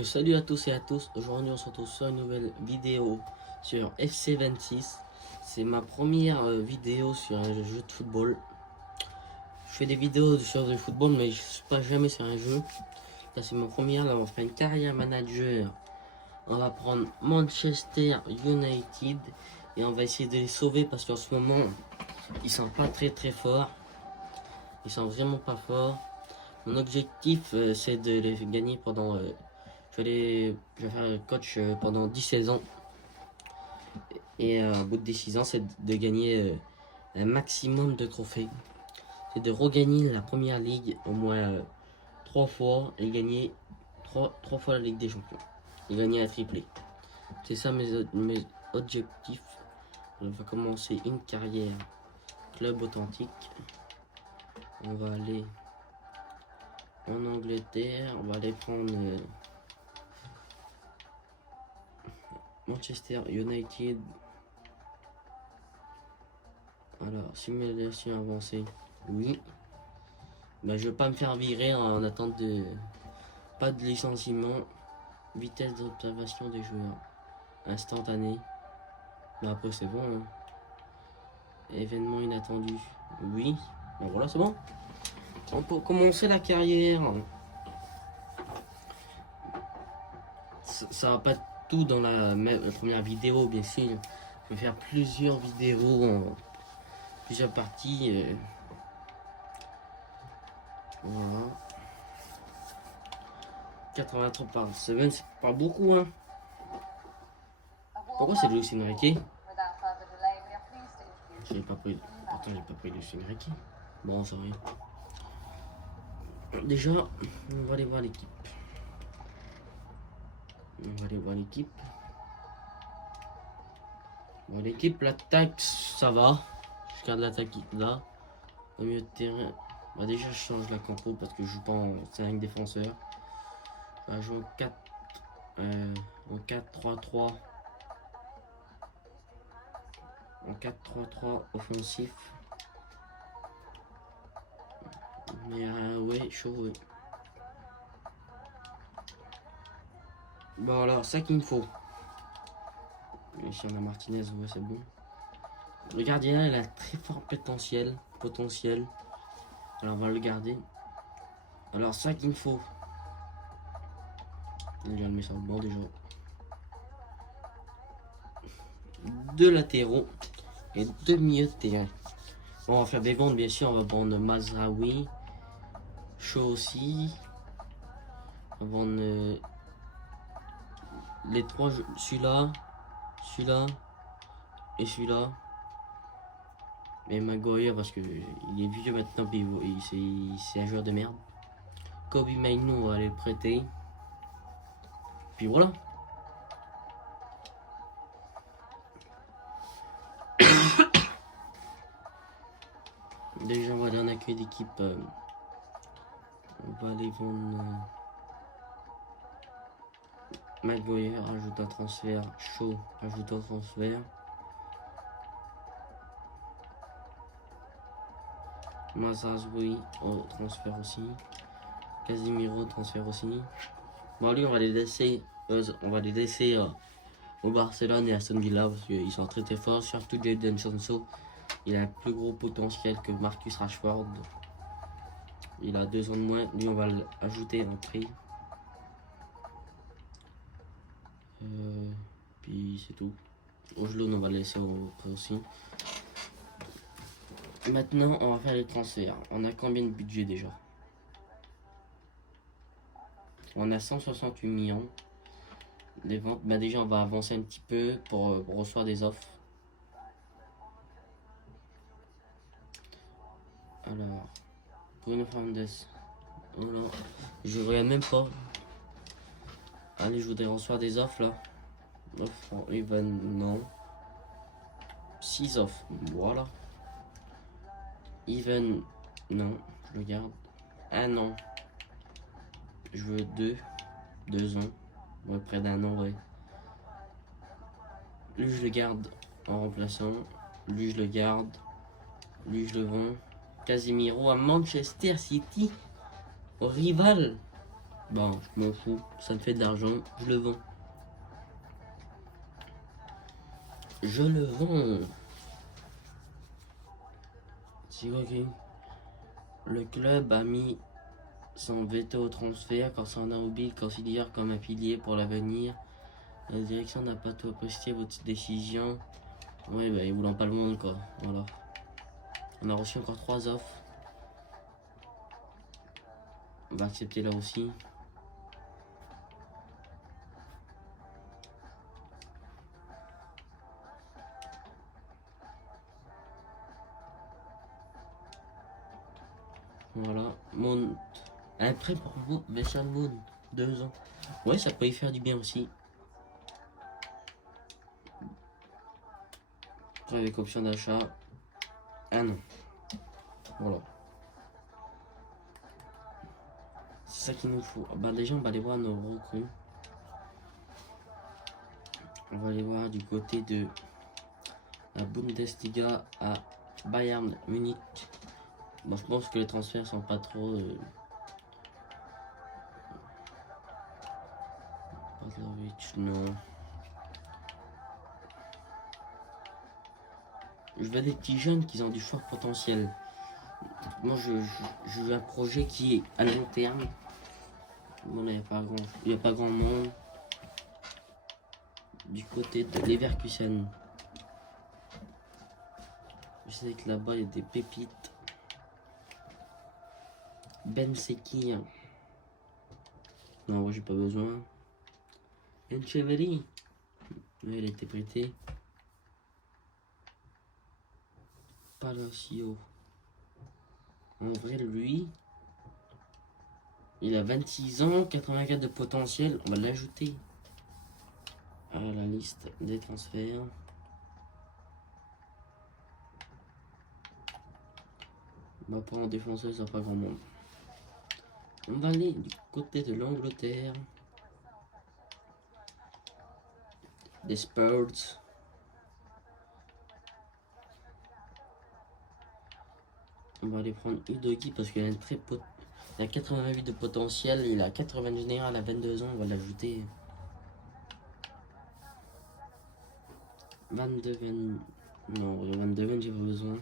Salut à tous et à tous, aujourd'hui on se retrouve sur une nouvelle vidéo sur FC26. C'est ma première vidéo sur un jeu de football. Je fais des vidéos sur le football mais je suis pas jamais sur un jeu. Là c'est ma première, là on fait une carrière manager. On va prendre Manchester United et on va essayer de les sauver parce qu'en ce moment ils sont pas très forts. Ils sont vraiment pas forts. Mon objectif c'est de les gagner pendant... je vais faire coach pendant 10-16 ans. Et au bout de 6 ans, c'est de gagner un maximum de trophées. C'est de regagner la première ligue au moins 3 fois et gagner 3 fois la Ligue des Champions. Et gagner un triplé. C'est ça mes objectifs. On va commencer une carrière club authentique. On va aller en Angleterre. On va aller prendre Manchester United. Alors, simulation avancée, oui. Bah, je veux pas me faire virer en attente de... Pas de licenciement. Vitesse d'observation des joueurs. Instantané. Mais après, c'est bon. Hein. Événement inattendu. Oui. Ben voilà, c'est bon. On peut commencer la carrière. Ça va pas être tout dans la première vidéo, bien sûr. Je vais faire plusieurs vidéos en plusieurs parties. Voilà. 83 par semaine, c'est pas beaucoup, hein. Pourquoi c'est Luis Enrique? J'ai pas pris. Pourtant, j'ai pas pris Luis Enrique. Bon, ça rien. Déjà, on va aller voir l'équipe. Bon, l'équipe, l'attaque, ça va. Je garde l'attaque là. Au milieu de terrain, bah déjà, je change la compo parce que je joue pas en 5 défenseurs. Je vais jouer en 4-3-3. En 4-3-3 offensif. Mais ouais, chaud, ouais. Bon, alors, ça qu'il me faut. Ici, on a Martinez, ouais, c'est bon. Le gardien, il a très fort potentiel. Alors, on va le garder. Alors, ça qu'il me faut. Déjà, le met sur le banc, déjà. 2 latéraux et 2 milieux de terrain. Bon, on va faire des ventes, bien sûr. On va prendre Mazraoui. Chaud aussi. On va vendre les 3, celui-là et celui-là. Mais Maguire parce que il est vieux maintenant, puis c'est un joueur de merde. Kobe Mainoo, on va aller le prêter. Puis voilà. Déjà, on va aller en accueil d'équipe. On va aller vendre Maguire, ajoute un transfert. Chaud, ajoute un transfert. Mazraoui, au transfert aussi. Casemiro, transfert aussi. Bon, lui, on va les laisser au Barcelone et à Aston Villa parce qu'ils sont très forts. Surtout Jadon Sancho, il a un plus gros potentiel que Marcus Rashford. Il a 2 ans de moins. Lui, on va l'ajouter en prix. Puis c'est tout. Ojloun, on va le laisser au prix aussi. Maintenant, on va faire les transferts. On a combien de budget déjà? On a 168 millions. Les ventes, bah déjà, on va avancer un petit peu pour recevoir des offres. Alors, Bruno Fernandes. Oh là, je regarde même pas. Allez, je voudrais recevoir des offres là. Offre, Evan, non. 6 offres, voilà. Even, non, je le garde. 1 an. Je veux 2 ans. Ouais, près d'1 an, ouais. Lui, je le garde en remplaçant. Lui, je le garde. Lui, je le vends. Casemiro à Manchester City. Au rival. Bon, je m'en fous, ça me fait de l'argent, je le vends. Je le vends. C'est ok. Le club a mis son veto au transfert car son arbitre considère comme un pilier pour l'avenir. La direction n'a pas tout apprécié votre décision. Oui, bah, ils voulaient pas le monde, quoi. Voilà. On a reçu encore 3 offres. On va accepter là aussi. Voilà. Mon... Un prêt pour vous, Mason Moon. 2 ans. Ouais, ça peut y faire du bien aussi. Prêt avec option d'achat. Ah non. Voilà. C'est ça qu'il nous faut. Bah déjà, on va aller voir nos recrues. On va aller voir du côté de la Bundesliga à Bayern Munich. Bon, je pense que les transferts sont pas trop... Pavlovic, non. Je veux des petits jeunes qui ont du fort potentiel. Moi, je veux un projet qui est à long terme. Bon, là, il n'y a pas grand monde. Du côté de Leverkusen. Je sais que là-bas, il y a des pépites. Ben Seki. Non, moi, j'ai pas besoin. Encheveri. Oui, il a été prêté. Palacio. En vrai, lui, il a 26 ans, 84 de potentiel. On va l'ajouter à la liste des transferts. On va prendre en défenseur, ça pas grand monde. On va aller du côté de l'Angleterre. Des Spurs. On va aller prendre Udogi parce qu'il a il a 88 de potentiel, il a 80 général à 22 ans, on va l'ajouter. 22 non, 22 j'ai pas besoin.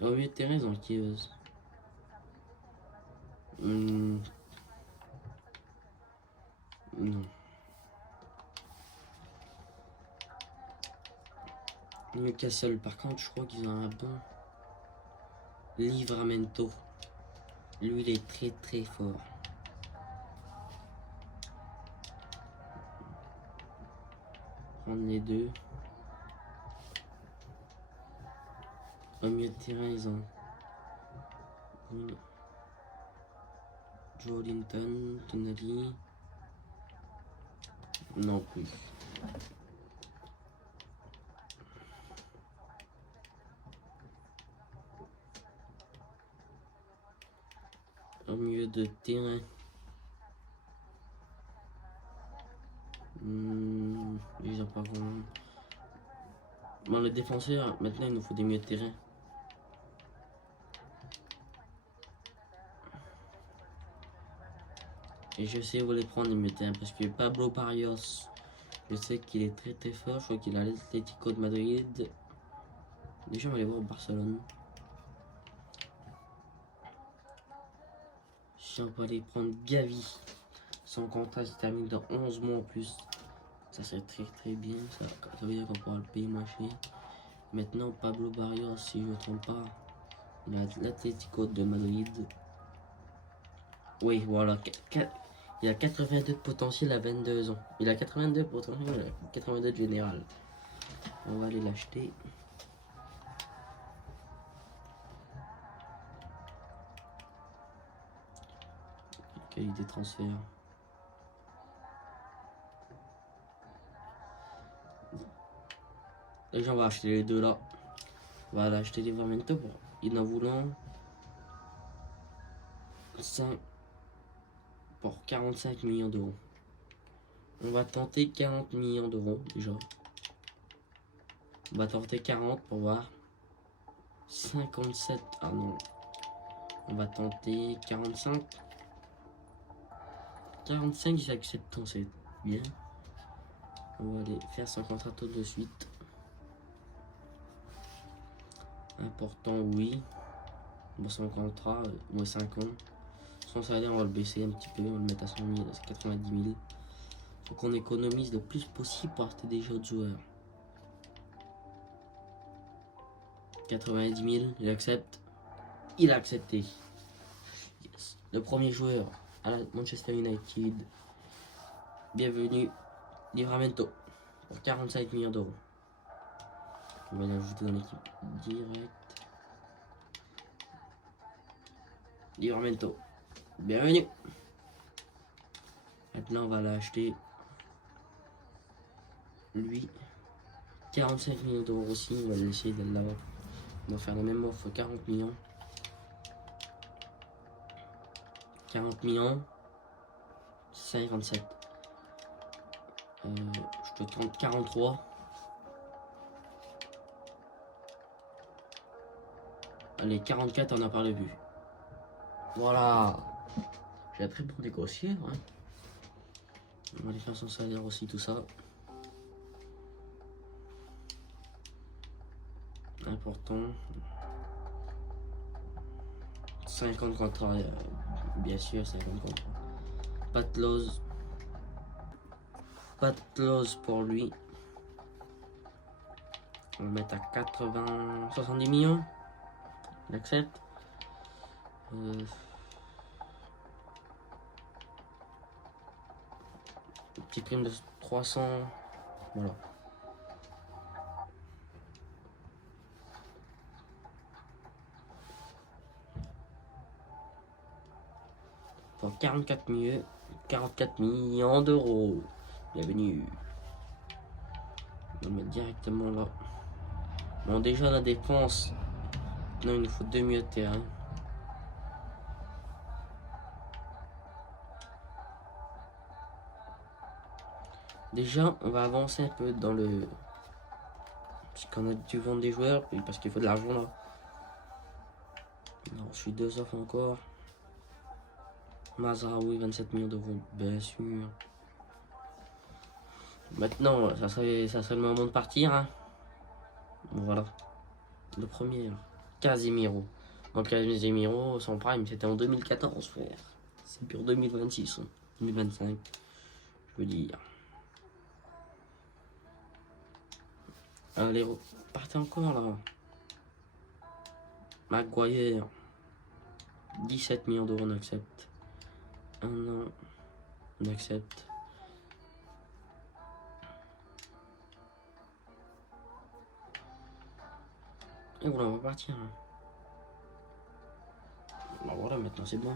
Au milieu de terrain, ils ont le Kieuse. Non. Newcastle, par contre, je crois qu'ils ont un bon Livramento. Lui, il est très très fort. Prendre les deux. Au milieu de terrain, ils ont Joe Linton, Tonali. Non plus. Au milieu de terrain. Ils ont pas vraiment. Bon, le défenseur, maintenant il nous faut des milieux de terrain. Et je sais où les prendre les milieux de terrain parce que Pablo Barrios, je sais qu'il est très très fort. Je crois qu'il a l'Atlético de Madrid. Déjà, on va aller voir Barcelone. Si on peut aller prendre Gavi. Son contrat se termine dans 11 mois en plus. Ça serait très très bien. Ça veut dire qu'on pourra le payer moins cher. Maintenant, Pablo Barrios, si je ne me trompe pas, il a l'Atlético de Madrid. Oui, voilà. Il a 82 de potentiel à 22 ans. Il a 82 de potentiel, 82 de général. On va aller l'acheter. Qualité des transferts. Déjà, on va acheter les deux là. On va aller acheter les Livramento pour en voulant 5 pour 45 millions d'euros. On va tenter 40 millions d'euros déjà. On va tenter 40 pour voir. 57. Ah non. On va tenter 45. 45, j'accepte, c'est bien. On va aller faire son contrat tout de suite. Important, oui. Bon, son contrat, moins 5 ans. Son salaire, on va le baisser un petit peu, on va le mettre à 100 000, à 90 000. Faut qu'on économise le plus possible pour acheter des jeux de joueurs. 90 000, il accepte. Il a accepté. Yes. Le premier joueur à la Manchester United. Bienvenue, Livramento, pour 45 millions d'euros. On va l'ajouter dans l'équipe directe. Livramento, bienvenue. Maintenant, on va l'acheter. Lui, 45 millions d'euros aussi. On va laisser de là. On va faire la même offre, 40 millions. 40 millions. 57. Je te tente 43. Allez, 44, on n'a pas le but. Voilà. J'ai appris pour négocier. Hein. On va aller faire son salaire aussi, tout ça. Important. 50 contrats, bien sûr, 50 contrats. Pas de clause. Pas de clause pour lui. On va le mettre à 70 millions. Il accepte. Petite prime de 300. Voilà. Pour 44 millions d'euros. Bienvenue. On va le mettre directement là. Bon, déjà la défense. Non, il nous faut 2 milieux de terrain. Déjà, on va avancer un peu dans le... Parce qu'on a dû vendre des joueurs, parce qu'il faut de l'argent là. Non, je suis 2 offres encore. Mazraoui, 27 millions d'euros, bien sûr. Maintenant, ça serait le moment de partir. Hein. Voilà. Le premier, Casemiro. Bon, Casemiro, son prime, c'était en 2014, frère. C'est pour 2026, hein. 2025, je veux dire. Allez, partez encore là. Maguire. 17 millions d'euros, on accepte. Un an, on accepte. Et voilà, on va partir. Hein. Bah voilà, maintenant c'est bon.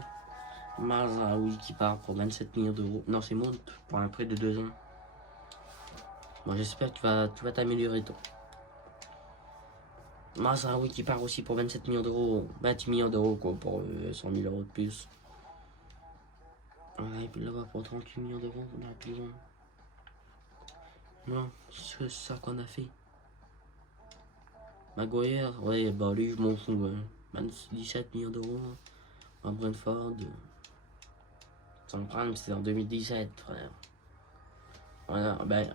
Mazraoui qui part pour 27 millions d'euros. Non, c'est Mount pour un prêt de 2 ans. Bon, j'espère que tu vas t'améliorer, toi. Mazraoui qui part aussi pour 27 millions d'euros. 20 millions d'euros, quoi, pour 100 000 euros de plus. On arrive là-bas pour 38 millions d'euros. On a plus loin. Non, c'est ça qu'on a fait. Maguire, ouais, bah lui, je m'en fous. Hein. 17 millions d'euros. À Brentford. Son prime, c'était en 2017, frère. Voilà, ben,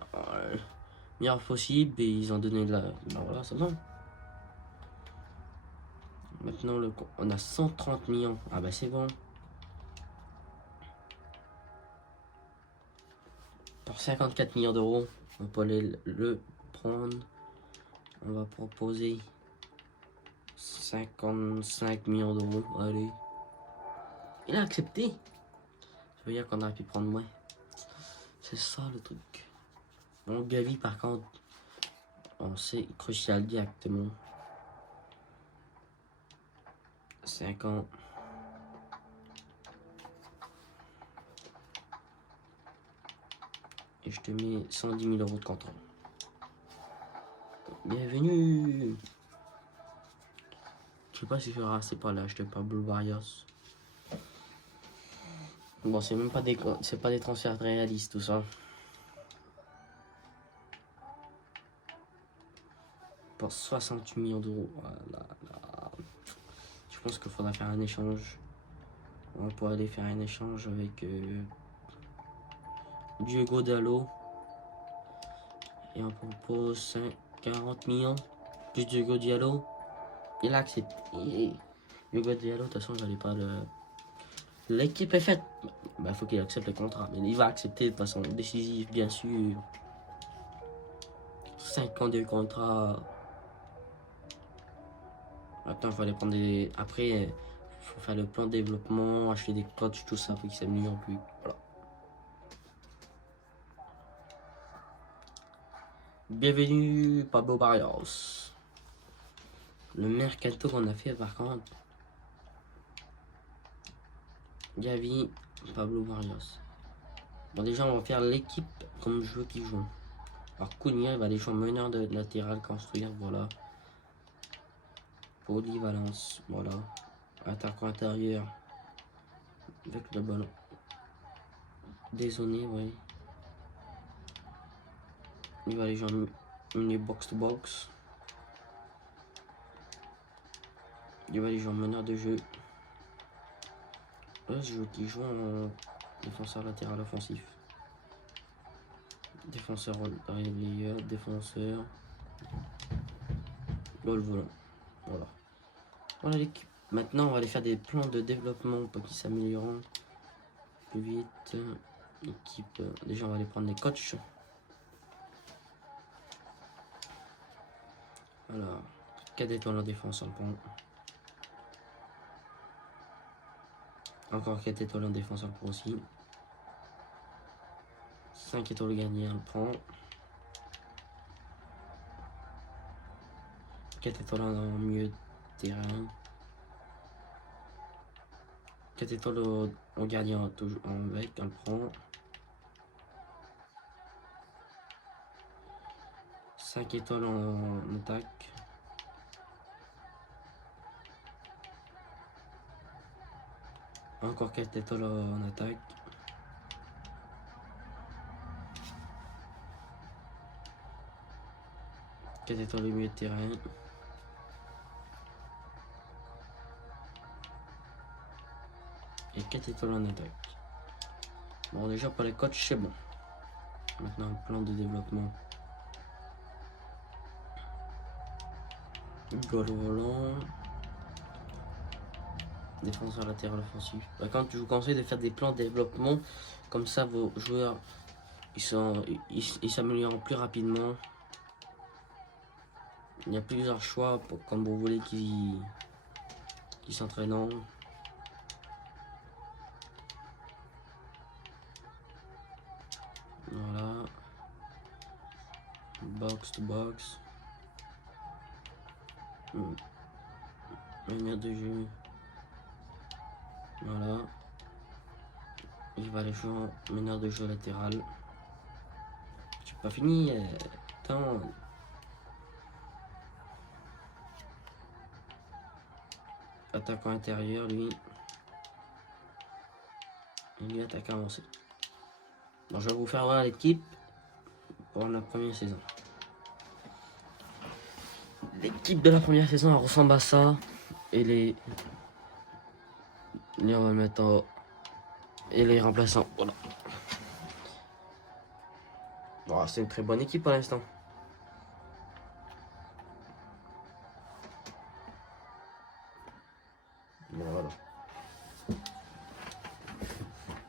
meilleur possible, et ils ont donné de la. Ben voilà, c'est bon. Maintenant, on a 130 millions. Ah ben, c'est bon. Pour 54 millions d'euros, on peut aller le prendre. On va proposer 55 millions d'euros. Allez. Il a accepté. Ça veut dire qu'on aurait pu prendre moins. C'est ça le truc. Bon, Gavi, par contre, on sait crucial directement. 5 ans. Et je te mets 110 000 euros de contrat. Bienvenue. Je sais pas si je vais rester par là, je te Pablo Barrios. Bon, c'est même pas des transferts réalistes tout ça. Pour 68 millions d'euros. Voilà, je pense qu'il faudra faire un échange. On va pouvoir aller faire un échange avec Diogo Dalot. Et on propose 40 millions. Plus Diogo Diallo. Il a accepté. Diogo Diallo, de toute façon, j'allais pas le. L'équipe est faite. Bah, faut qu'il accepte le contrat. Mais il va accepter de façon décisive, bien sûr. 5 ans de contrat. Maintenant, il faut aller prendre des. Après, il faut faire le plan de développement, acheter des coachs, tout ça, pour qu'ils s'améliorent plus. Voilà. Bienvenue, Pablo Barrios. Le mercato qu'on a fait, par contre. Gavi, Pablo Barrios. Bon, déjà, on va faire l'équipe comme je veux qu'ils jouent. Alors, Cunha, il va aller jouer meneur de latéral, construire, voilà. Polyvalence, voilà. Attaquant intérieur. Avec le ballon. Dézonné, oui. Il va aller jouer une box-to-box. Il va aller jouer en meneur de jeu. Là, je veux qu'il joue en défenseur latéral offensif. Défenseur relayeur, défenseur. Goal volant. Voilà. Voilà l'équipe. Maintenant, on va aller faire des plans de développement pour qu'ils s'améliorent plus vite. Équipe. Déjà, on va aller prendre les coachs. Alors, 4 étoiles en défense, on le prend. Encore 4 étoiles en défense, on le prend aussi. 5 étoiles au gardien, on le prend. 4 étoiles en milieu de terrain. 4 étoiles au gardien en bec, on le prend. 5 étoiles en attaque. Encore 4 étoiles en attaque. Quatre étoiles au milieu de terrain. Et 4 étoiles en attaque. Bon, déjà pour les coachs, c'est bon. Maintenant, plan de développement. Goal volant. Défenseur latéral offensif. Bah, quand je vous conseille de faire des plans de développement, comme ça vos joueurs ils s'améliorent plus rapidement. Il y a plusieurs choix pour, comme vous voulez qu'ils s'entraînent. Voilà. Box to box. Manière de jeu. Voilà. Il va aller jouer en meneur de jeu latéral. J'ai pas fini. Attends. Attaquant intérieur, lui. Et lui, attaquant avancé. Bon, je vais vous faire voir l'équipe pour la première saison. L'équipe de la première saison, elle ressemble à ça. Et les on va mettre en. Et les remplaçants, voilà. Bon, c'est une très bonne équipe pour l'instant. Bon, voilà.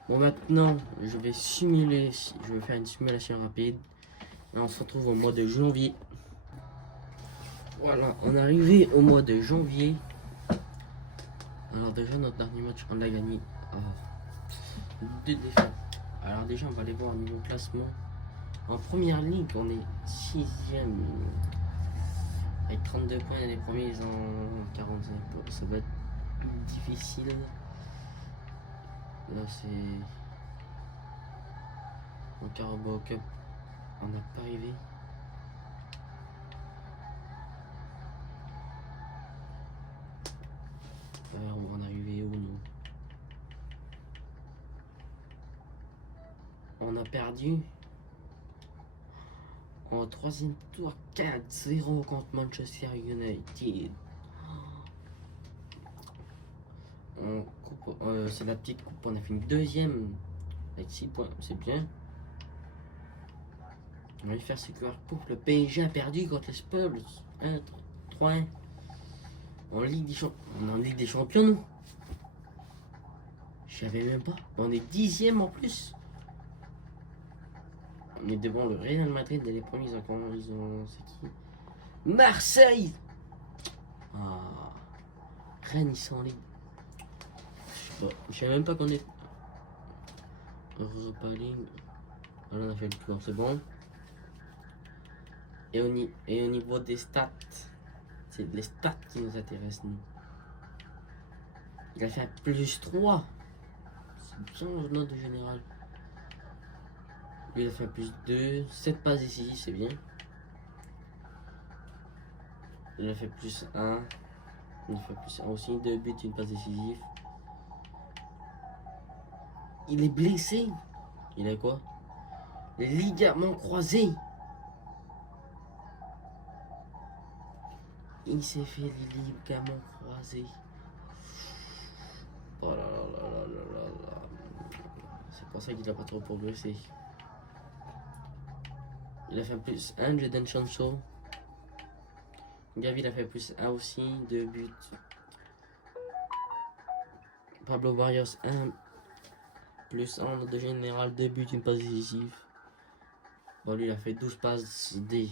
Bon, maintenant, je vais faire une simulation rapide. Et on se retrouve au mois de janvier. Voilà, on est arrivé au mois de janvier. Alors déjà, notre dernier match, on l'a gagné. 2 défaites. Alors déjà, on va aller voir au niveau classement. En première ligue, on est 6ème. Avec 32 points, les premiers, ils ont 45 points. Ça va être difficile. Là, c'est... En Carabao Cup, on n'a pas arrivé. Alors, on va en arriver où, nous? On a perdu en 3ème tour 4-0 contre Manchester United. C'est la petite coupe, on a fini 2ème avec 6 points, c'est bien. On va y faire sécure pour le PSG a perdu contre les Spurs. 3-1. En Ligue des Champions. On est en Ligue des Champions, nous. Je savais même pas. On est 10e en plus. On est devant le Real Madrid et les premiers. Ils ont c'est qui? Marseille. Ah. Rennes, ils sont en Ligue. Je savais même pas qu'on est. Europa League. Voilà, on a fait le tour, c'est bon. Et au niveau des stats, c'est les stats qui nous intéressent, nous. Il a fait un +3. C'est bien en note de général. Lui, il a fait un +2. 7 passes décisives, c'est bien. Il a fait +1. Il a fait +1 aussi. 2 buts, une passe décisive. Il est blessé. Il a quoi? Les ligaments croisés. Il s'est fait les ligaments croisés. Oh là là là là là là. C'est pour ça qu'il a pas trop progressé. Il a fait +1, Jadon Sancho. Gavi, il a fait +1 aussi, 2 buts. Pablo Barrios, 1. +1 en note de général, 2 buts, une passe décisive. Bon, lui, il a fait 12 passes D.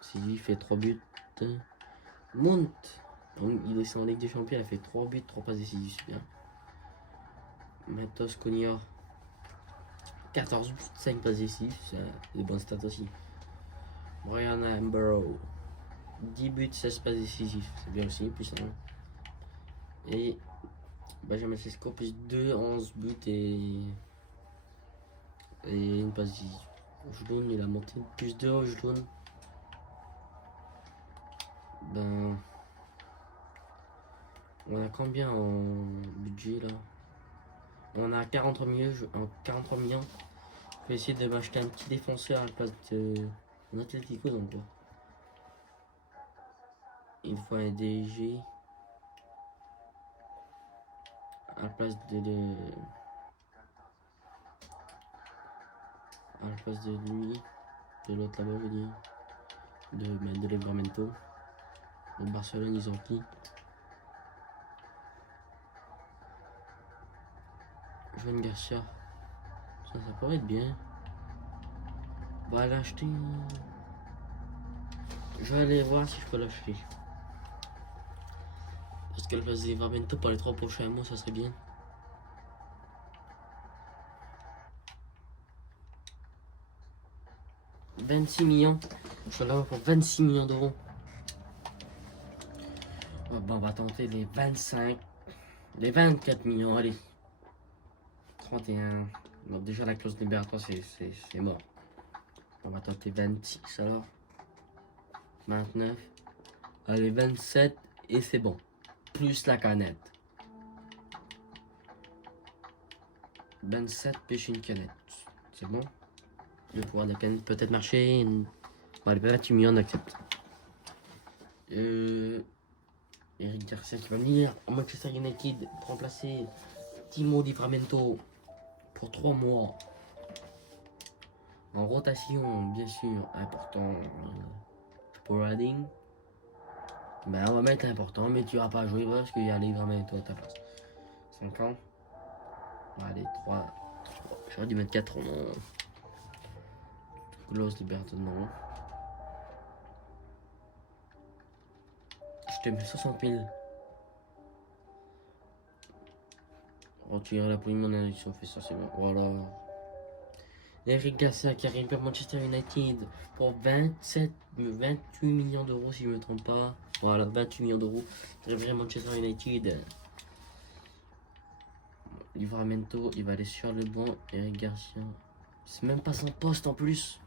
Si lui, il fait 3 buts. Mount, il est en Ligue des Champions, il a fait 3 buts, 3 passes décisives, c'est bien. Matos Cunha, 14 buts, 5 passes décisives, c'est des bonnes stats aussi. Brian Ambro, 10 buts, 16 passes décisives, c'est bien aussi, +1. Et Benjamin Sesko, +2, 11 buts et une passe décisive. Ojloun, il a monté +2, Ojloun. Ben, on a combien en budget là? On a 43 millions. Je vais essayer de m'acheter un petit défenseur à la place de un Atlético, donc quoi. Il faut un DG à la place de lui, de l'autre là-bas, je veux dire, de Livramento. Au Barcelone, ils ont qui? Joan Garcia. Ça pourrait être bien. On va l'acheter. Je vais aller voir si je peux l'acheter. Parce que la place de Livramento pour les 3 prochains mois, ça serait bien. « 26 millions. Je vais l'avoir pour 26 millions d'euros. Bon, on va tenter les 25. Les 24 millions, allez. 31. Donc déjà la clause libératoire c'est mort. On va tenter 26 alors. 29. Allez, 27 et c'est bon. Plus la canette. 27 plus une canette. C'est bon. Le pouvoir de la canette peut-être marcher. Bon, allez, 28 millions, on accepte. Eric Garcia qui va venir à Manchester United pour remplacer Timo Livramento pour 3 mois. En rotation, bien sûr, important. Sporting. Ben, on va mettre important, mais tu vas pas jouer parce qu'il y a Livramento à ta place. 5 ans. Allez, 3. J'aurais dû mettre 4 ans. Los Libertad, non. Je te mets 60 000. Retirer la première analyse, on fait ça, c'est bon. Voilà. Eric Garcia qui arrive à Manchester United pour 28 millions d'euros, si je ne me trompe pas. Voilà, 28 millions d'euros. Il arrive à Manchester United. Livramento, il va aller sur le banc. Eric Garcia. C'est même pas son poste en plus.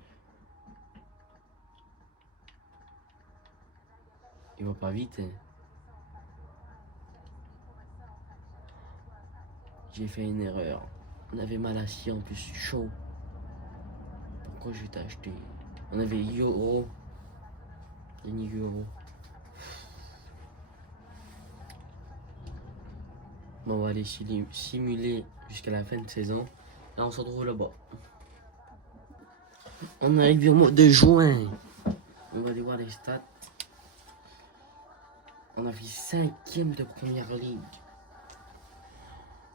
Il va pas vite. Hein. J'ai fait une erreur. On avait Malassia en plus chaud. Pourquoi je vais t'acheter? On avait Yoro. Denis Yoro. Bon, on va aller simuler jusqu'à la fin de saison. Là, on se retrouve là-bas. On arrive au mois de juin. On va aller voir les stats. On a fait 5e de première ligue.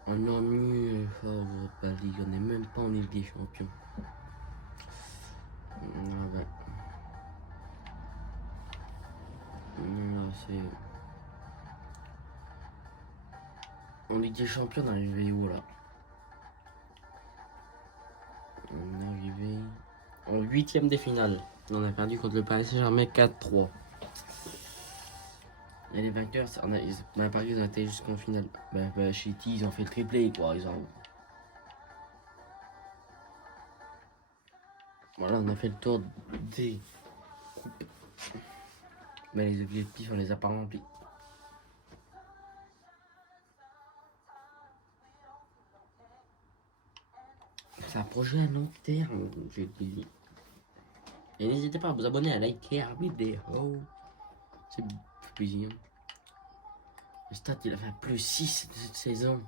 On a mis Europa League. On n'est même pas en Ligue des Champions. Ah ben. Là, c'est. En Ligue des Champions, on est arrivé où là? On est arrivé en 8e des finales. On a perdu contre le Paris Saint-Germain 4-3. Et les vainqueurs, on a perdu, ils ont été jusqu'en finale. City, ils ont fait le triplé quoi. Voilà, on a fait le tour des coupes. Mais les objectifs, on les a pas remplis. C'est un projet à long terme, je dis. Et n'hésitez pas à vous abonner, à liker la vidéo. C'est plaisir. Le stade, il a fait plus 6 cette saison.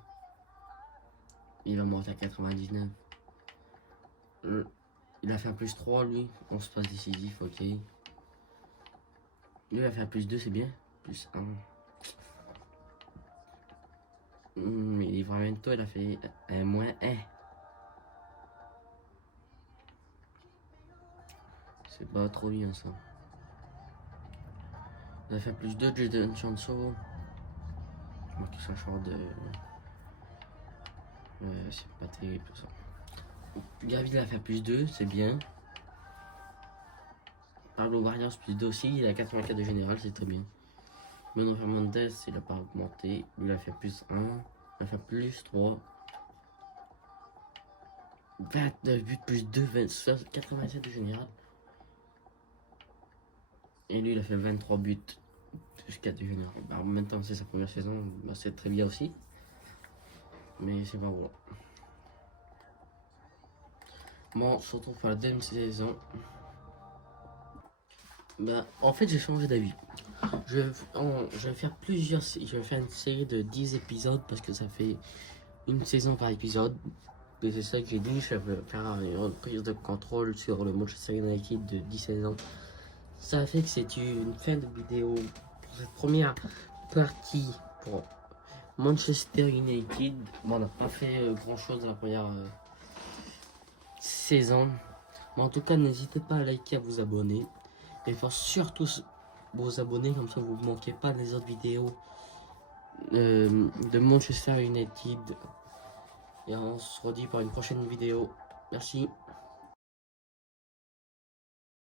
Il va monter à 99. Il a fait un plus 3, lui. On se passe décisif, ok. Lui, il a fait un plus 2, c'est bien. Plus 1. Livramento, il a fait un moins 1. C'est pas trop bien ça. Il a fait plus 2 de Jadon Sancho. Marqué son short de. C'est pas terrible tout ça. Gavi il a fait plus 2, c'est bien. Pablo Barrios plus 2 aussi, il a 84 de général, c'est très bien. Bruno Fernandes, il a pas augmenté. Lui, il a fait plus 1. Il a fait plus 3. 29 buts plus 2, 27, 87 de général. Et lui, il a fait 23 buts plus 4 de général. En même temps, c'est sa première saison, c'est très bien aussi. Mais c'est pas voilà. Bon, on se retrouve pour la deuxième saison. En fait, j'ai changé d'avis. Je vais faire je vais faire une série de 10 épisodes parce que ça fait une saison par épisode. Et c'est ça que j'ai dit, je vais faire une prise de contrôle sur le Manchester United de 10 saisons. Ça fait que c'est une fin de vidéo pour cette première partie pour Manchester United. Bon, on n'a pas fait grand chose dans la première saison. Mais en tout cas, n'hésitez pas à liker, à vous abonner. Et pour surtout vous abonner, comme ça vous ne manquez pas les autres vidéos de Manchester United. Et on se redit pour une prochaine vidéo. Merci.